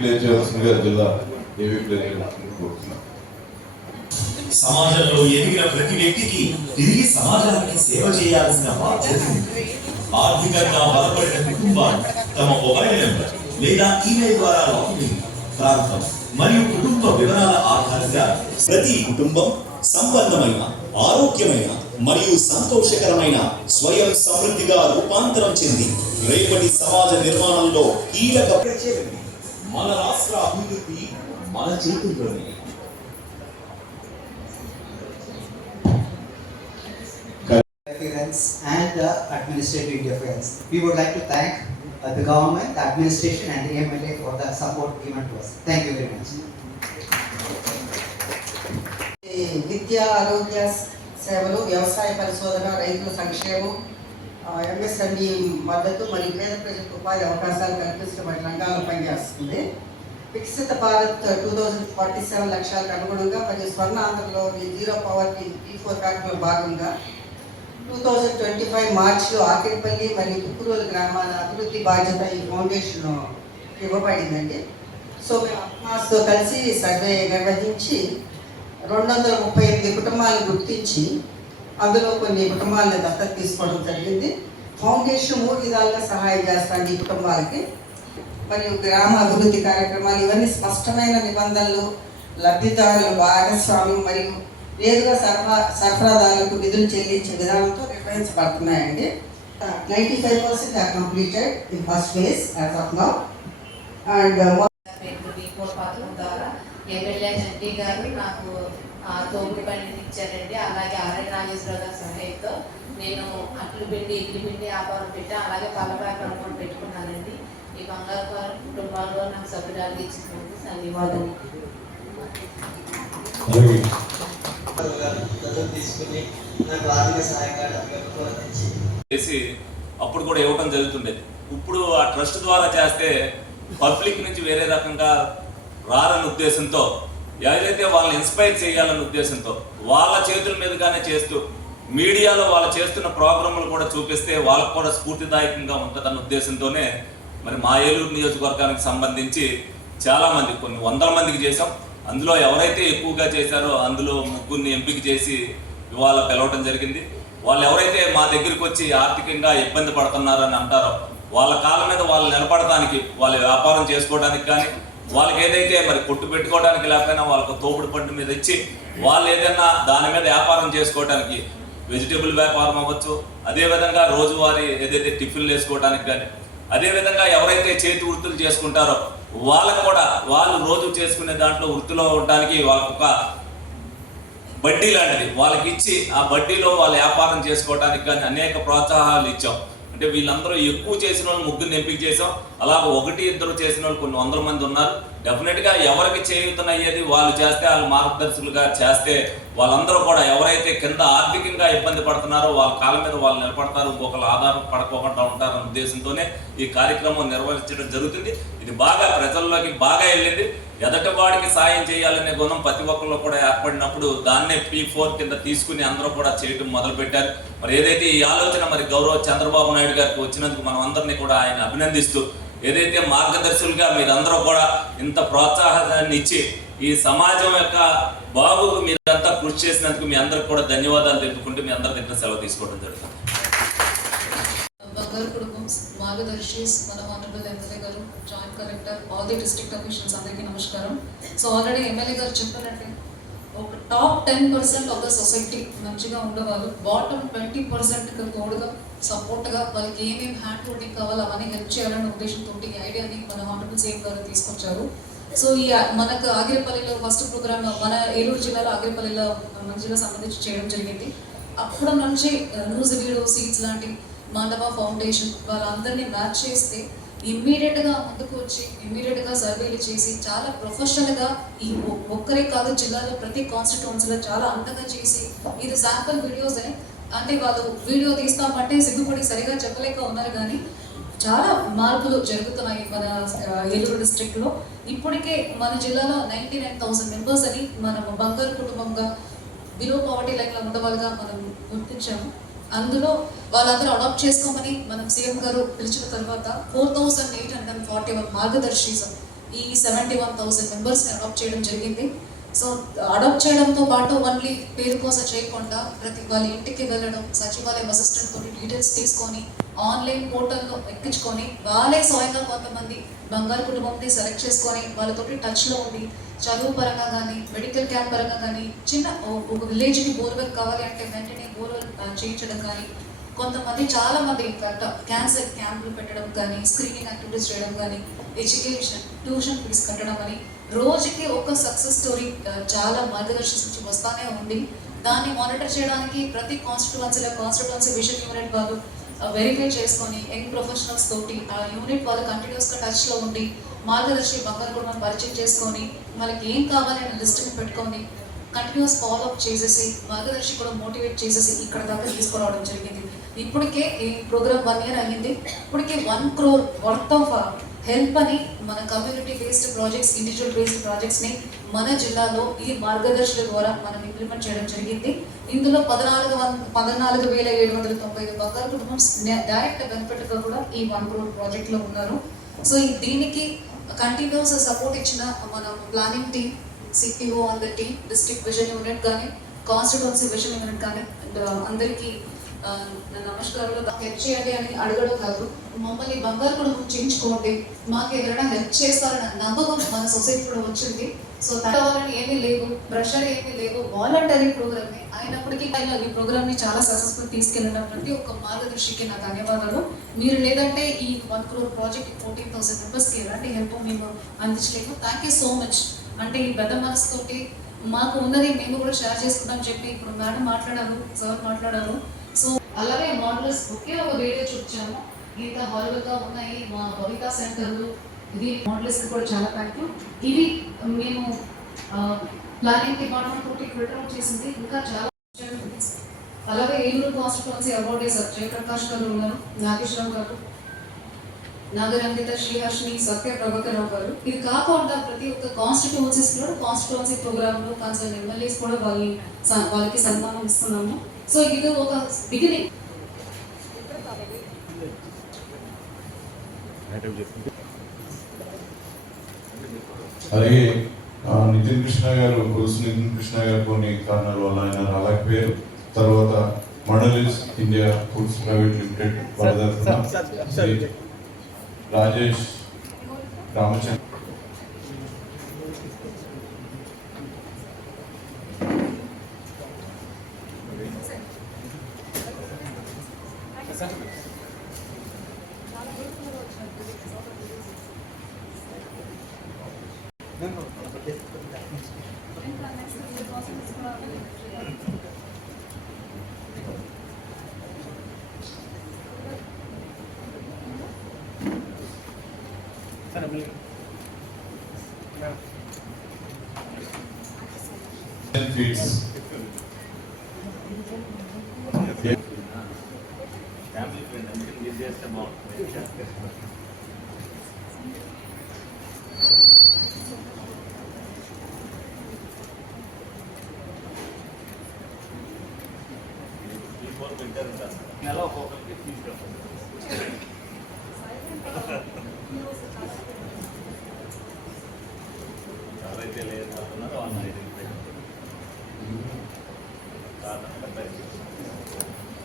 Play చేయాల్సిందిగా జిల్లా ఏవి ప్లే చేయాల్సిందిగా కోరుతున్నాను. సమాజంలో ఎదిగిన ప్రతి వ్యక్తికి తిరిగి సమాజానికి సేవ చేయాల్సిన బాధ్యత ఉంది. ఆర్థికంగా బలపడిన కుటుంబాలు తమ మొబైల్ నెంబర్ లేదా ఈమెయిల్ ద్వారా లాగిన్ ప్రాంతం మరియు కుటుంబ వివరాల ఆధారంగా ప్రతి కుటుంబం సంపన్నమైన, ఆరోగ్యమైన మరియు సంతోషకరమైన స్వయం సమృద్ధిగా రూపాంతరం చెంది రేపటి సమాజ నిర్మాణంలో కీలక మన రాష్ట్ర అభివృద్ధి మన చేతుల్లోనే. And the administrative interference. We would like to thank the government, the administration and the MLA for the support given to us. Thank you very much. విద్యా ఆరోగ్య సేవలు, వ్యవసాయ పరిశోధన, రైతుల సంక్షేమం, ఎంఎస్ఎంఈ మద్దతు మరియు పేద ప్రజలకు ఉపాధి అవకాశాలు కల్పించడం వంటి రంగాల్లో పనిచేస్తుంది. వికసిత భారత్ 2047 లక్ష్యాలకు అనుగుణంగా మరియు స్వర్ణాంధ్రలో జీరో పవర్టీ P4 కార్యక్రమంలో భాగంగా 2025 మార్చిలో ఆకిరిపల్లి మరియు తుక్కురోలు గ్రామాల అభివృద్ధి బాధ్యత ఈ ఫౌండేషన్ ఇవ్వబడిందండి. సో మేము అప్మాస్తో కలిసి సర్వే నిర్వహించి 238 కుటుంబాలను గుర్తించి అందులో కొన్ని కుటుంబాలను దత్తత తీసుకోవడం జరిగింది. ఫౌండేషన్ 3 విధాలుగా సహాయం చేస్తాను ఈ కుటుంబాలకి. మరియు గ్రామ అభివృద్ధి కార్యక్రమాలు ఇవన్నీ స్పష్టమైన నిబంధనలు, లబ్ధిదారుల భాగస్వామ్యం మరియు నేరుగా సరఫరాదారులకు నిధులు చెల్లించే విధానంతో నిర్వహించబడుతున్నాయండి. 95% are completed in first phase as of now. And పథకం ద్వారా ఎమ్మెల్యే ఎంపీ గారు నాకు తోపుడు పని ఇచ్చారండి. అలాగే ఆర్ఎన్ రాజేశ్వరరావు గారి సహాయంతో నేను అట్లు పిండి, ఇడ్లీ పిండి వ్యాపారం పెట్టి అలాగే పళ్ళ వ్యాపారం కూడా పెట్టుకున్నానండి. ఈ బంగారు కుటుంబాల్లో నాకు సభ్యురాలు ఇచ్చినందుకు ధన్యవాదాలు. చేసి అప్పుడు కూడా ఇవ్వటం జరుగుతుండేది. ఇప్పుడు ఆ ట్రస్ట్ ద్వారా చేస్తే పబ్లిక్ నుంచి వేరే రకంగా రారని ఉద్దేశంతో, ఏదైతే వాళ్ళని ఇన్స్పైర్ చేయాలనే ఉద్దేశంతో వాళ్ళ చేతుల మీదుగానే చేస్తూ మీడియాలో వాళ్ళు చేస్తున్న ప్రోగ్రాంలు కూడా చూపిస్తే వాళ్ళకు కూడా స్ఫూర్తిదాయకంగా ఉంటుందన్న ఉద్దేశంతోనే మరి మా ఏలూరు నియోజకవర్గానికి సంబంధించి చాలామంది, కొన్ని వందల మందికి చేసాం. అందులో ఎవరైతే ఎక్కువగా చేశారో అందులో ముగ్గురిని ఎంపిక చేసి ఇవాళ పిలవటం జరిగింది. వాళ్ళు ఎవరైతే మా దగ్గరికి వచ్చి ఆర్థికంగా ఇబ్బంది పడుతున్నారని అంటారో వాళ్ళ కాళ్ళ మీద వాళ్ళు నిలబడటానికి, వాళ్ళ వ్యాపారం చేసుకోవడానికి కానీ, వాళ్ళకి ఏదైతే మరి కొట్టు పెట్టుకోవడానికి లేకపోయినా వాళ్ళకు తోపుడు పండు మీద ఇచ్చి వాళ్ళు ఏదైనా దాని మీద వ్యాపారం చేసుకోవడానికి, వెజిటేబుల్ వ్యాపారం అవ్వచ్చు, అదేవిధంగా రోజువారీ ఏదైతే టిఫిన్లు వేసుకోవడానికి కానీ, అదేవిధంగా ఎవరైతే చేతి వృత్తులు చేసుకుంటారో వాళ్ళకు కూడా వాళ్ళు రోజు చేసుకునే దాంట్లో వృత్తిలో ఉండడానికి వాళ్ళకు ఒక బడ్డీ లాంటిది వాళ్ళకి ఇచ్చి ఆ బడ్డీలో వాళ్ళు వ్యాపారం చేసుకోవడానికి కానీ అనేక ప్రోత్సాహాలు ఇచ్చాం. అంటే వీళ్ళందరూ ఎక్కువ చేసిన వాళ్ళు ముగ్గురిని ఎంపిక చేసాం. అలాగే 1-2 చేసిన వాళ్ళు కొన్ని వందల మంది ఉన్నారు. డెఫినెట్గా ఎవరికి చేయూతనయ్యేది వాళ్ళు చేస్తే, వాళ్ళు మార్గదర్శకులుగా చేస్తే వాళ్ళందరూ కూడా ఎవరైతే కింద ఆర్థికంగా ఇబ్బంది పడుతున్నారో వాళ్ళ కాళ్ళ మీద వాళ్ళు నిలబడతారు, ఇంకొకరు ఆధారం పడుకోకుండా ఉంటారన్న ఉద్దేశంతోనే ఈ కార్యక్రమం నిర్వహించడం జరుగుతుంది. ఇది బాగా ప్రజల్లోకి బాగా వెళ్ళింది. ఎదటివాడికి సాయం చేయాలనే గుణం ప్రతి ఒక్కరిలో కూడా ఏర్పడినప్పుడు దాన్నే P4 కింద తీసుకుని అందరూ కూడా చేయడం మొదలుపెట్టారు. మరి ఏదైతే ఈ ఆలోచన మరి గౌరవ చంద్రబాబు నాయుడు గారికి వచ్చినందుకు మనం అందరినీ కూడా ఆయన అభినందిస్తూ, ఏదైతే మార్గదర్శులుగా మీరందరూ కూడా ఇంత ప్రోత్సాహాన్ని ఇచ్చి ఈ సమాజం యొక్క బాగుకు మీరంతా కృషి చేసినందుకు మీ అందరికి కూడా ధన్యవాదాలు తెలుపుకుంటూ మీ అందరి దగ్గర సెలవు తీసుకోవడం జరుగుతుంది. బంగారు కుటుంబం మార్గదర్శిస్, మన ఆనరబుల్ ఎమ్మెల్యే గారు, joint collector, all the district officials అందరికీ నమస్కారం. సో ఆల్రెడీ ఎమ్మెల్యే గారు చెప్పినట్టే ఒక టాప్ 10% ఆఫ్ ద సొసైటీ మంచిగా ఉండేవాళ్ళు, బాటమ్ 20%కి తోడుగా సపోర్ట్గా వాళ్ళకి ఏమేమి హ్యాండ్ హోల్డింగ్ కావాలో అవన్నీ హెల్ప్ చేయాలనే ఉద్దేశంతో ఈ ఐడియాని మన ఆనరబుల్ సీఎం గారు తీసుకొచ్చారు. సో ఈ మనకు ఆగిరిపల్లిలో ఫస్ట్ ప్రోగ్రామ్ మన ఏలూరు జిల్లాలో ఆగిరిపల్లిలో మన జిల్లా సంబంధించి చేయడం జరిగింది. అప్పటి నుంచి నూజివీడు సీట్స్ లాంటి మాండవ ఫౌండేషన్ వాళ్ళందరినీ మ్యాచ్ చేస్తే ఇమ్మీడియట్గా ముందుకు వచ్చి ఇమ్మీడియట్గా సర్వేలు చేసి చాలా ప్రొఫెషనల్గా ఈ ఒక్కరే కాదు జిల్లాలో ప్రతి కాన్స్టిట్యున్సీలో చాలా అంతగా చేసి, ఇది శాంపుల్ వీడియోసే, అంటే వాళ్ళు వీడియో తీస్తామంటే సిగ్గుపడి సరిగా చెప్పలేక ఉన్నారు. కానీ చాలా మార్పులు జరుగుతున్నాయి మన ఏలూరు డిస్ట్రిక్ట్లో. ఇప్పటికే మన జిల్లాలో 99,000 మెంబర్స్ అని మనం బంగారు కుటుంబంగా బిలో పవర్టీ లైన్లో ఉండవాళ్ళుగా మనం గుర్తించాము. అందులో వాళ్ళందరూ అడాప్ట్ చేసుకోమని మనం సీఎం గారు పిలిచిన తర్వాత 4,841 మార్గదర్శిస్ ఈ 71,000 మెంబర్స్ని అడాప్ట్ చేయడం జరిగింది. సో అడాప్ట్ చేయడంతో పాటు ఓన్లీ పేరు కోసం చేయకుండా ప్రతి వాళ్ళ ఇంటికి వెళ్ళడం, సచివాలయం అసిస్టెంట్ తోటి డీటెయిల్స్ తీసుకొని ఆన్లైన్ పోర్టల్లో ఎక్కించుకొని వాళ్ళే స్వయంగా కొంతమంది బంగారు కుటుంబంని సెలెక్ట్ చేసుకొని వాళ్ళతోటి టచ్లో ఉండి చదువు పరంగా కానీ మెడికల్ క్యాంప్ పరంగా కానీ చిన్న ఒక విలేజ్కి బోర్వెల్ కావాలి అంటే వెంటనే బోర్వెల్ చేయించడం కానీ, కొంతమంది చాలామంది క్యాన్సర్ క్యాంపులు పెట్టడం కానీ, స్క్రీనింగ్ యాక్టివిటీస్ చేయడం కానీ, ఎడ్యుకేషన్ ట్యూషన్ ఫీజు కట్టడం అని రోజుకి ఒక సక్సెస్ స్టోరీ చాలా మార్గదర్శనం నుంచి వస్తానే ఉంది. దాన్ని మానిటర్ చేయడానికి ప్రతి కాన్స్టిట్యువెన్సీ విజన్ యూనిట్ వాళ్ళు వెరిఫై చేసుకొని యంగ్ ప్రొఫెషనల్స్ తోటి ఆ యూనిట్ వాళ్ళు కంటిన్యూస్గా టచ్లో ఉండి మార్గదర్శి బంగారు కుటుంబం పరిచయం చేసుకొని వాళ్ళకి ఏం కావాలి అనే లిస్ట్ని పెట్టుకొని కంటిన్యూస్ ఫాలోఅప్ చేసేసి మార్గదర్శి కూడా మోటివేట్ చేసేసి ఇక్కడ దాకా తీసుకురావడం జరిగింది. ఇప్పటికే ఈ ప్రోగ్రామ్ 1 year అయ్యింది. ఇప్పటికే 1 crore వర్త్ ఆఫ్ హెల్ప్ అని మన community based projects, individual based ప్రాజెక్ట్స్ని మన జిల్లాలో ఈ మార్గదర్శుల ద్వారా మనం ఇంప్లిమెంట్ చేయడం జరిగింది. ఇందులో 14,795 బంగారు కుటుంబం డైరెక్ట్ బెనిఫిట్గా కూడా ఈ 1 crore ప్రాజెక్ట్లో ఉన్నారు. సో దీనికి కంటిన్యూస్ సపోర్ట్ ఇచ్చిన మన planning team, CPO on the team, district vision unit కానీ, కాన్స్టిట్యువెన్సీ విజన్ యూనిట్ కానీ అందరికీ నమస్కారాలు. హెల్ప్ చేయండి అని అడగడం కాదు, మమ్మల్ని బంగారు కుటుంబం చేయించుకోండి, మాకు ఎవరైనా హెల్ప్ చేస్తారన్న నమ్మకం మన సొసైటీలో వచ్చింది. సో కావాలని ఏమీ లేవు, ప్రెషర్ ఏమీ లేవు, వాలంటరీ ప్రోగ్రామ్ అయినప్పటికీ ఈ ప్రోగ్రామ్ని చాలా సక్సెస్ఫుల్ తీసుకెళ్ళడం ప్రతి ఒక్క మార్గదర్శికి నా ధన్యవాదాలు. మీరు లేదంటే ఈ 1 crore ప్రాజెక్ట్ 14,000 మెంబర్స్కి ఎలాంటి హెల్ప్ మేము అందించలేము. Thank you so much. అంటే ఈ పెద్ద మనసుతోటి మాకు ఉన్నది మేము కూడా షేర్ చేసుకుంటాం చెప్పి ఇప్పుడు మేడం మాట్లాడారు, సార్ మాట్లాడారు. సో అలాగే మోడల్స్ ఒకే ఒక వీడియో చూపించాము, ఇంత హారబుల్గా ఉన్నాయి మా భవితా సెంటర్లు. ఇది మోడల్స్కి కూడా చాలా థ్యాంక్ యూ. ఇది మేము ప్లానింగ్ డిపార్ట్మెంట్ తోటి ఫిల్టర్ అవుట్ చేసింది. ఇంకా చాలా అలాగే ఏలూరు కాన్స్టిట్యువెన్సీ అవార్డీస్ జయప్రకాష్ గారు ఉన్నారు, నాగేశ్వరరావు గారు, నాగరంగిత, శ్రీహర్షిని, సత్య ప్రభాకర్ రావు గారు. ఇది కాకుండా ప్రతి ఒక్క కాన్స్టిట్యువెన్సీస్లో కాన్స్టిట్యువెన్సీ ప్రోగ్రాంలో కన్సర్న్ ఎమ్మెల్యేస్ కూడా వాళ్ళకి సన్మానం ఇస్తున్నాము. సో ఇది ఒక బిగినింగ్. అలాగే నితిన్ కృష్ణ గారు, నితిన్ కృష్ణ గారు కొన్ని కారణాల వల్ల ఆయన రాలేకపోయారు. తర్వాత మండలిస్ India Foods Private Limited Shri Rajesh Ramachandra, feeds.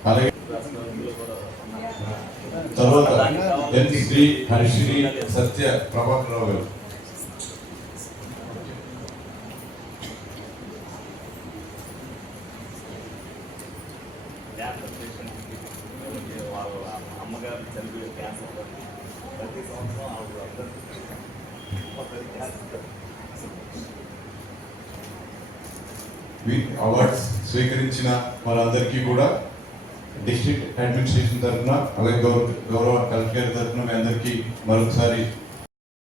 అలాగే తర్వాత ఎన్ శ్రీ హర్షిని సత్య ప్రభాకర్ రావు గారు. అమ్మగారు చనిపోయే క్యాన్సర్ ప్రతి సంవత్సరం అవార్డ్స్ స్వీకరించిన వాళ్ళందరికీ కూడా డిస్ట్రిక్ట్ అడ్మినిస్ట్రేషన్ తరఫున అలాగే గౌరవ కలెక్టర్ తరఫున మీ అందరికీ మరొకసారి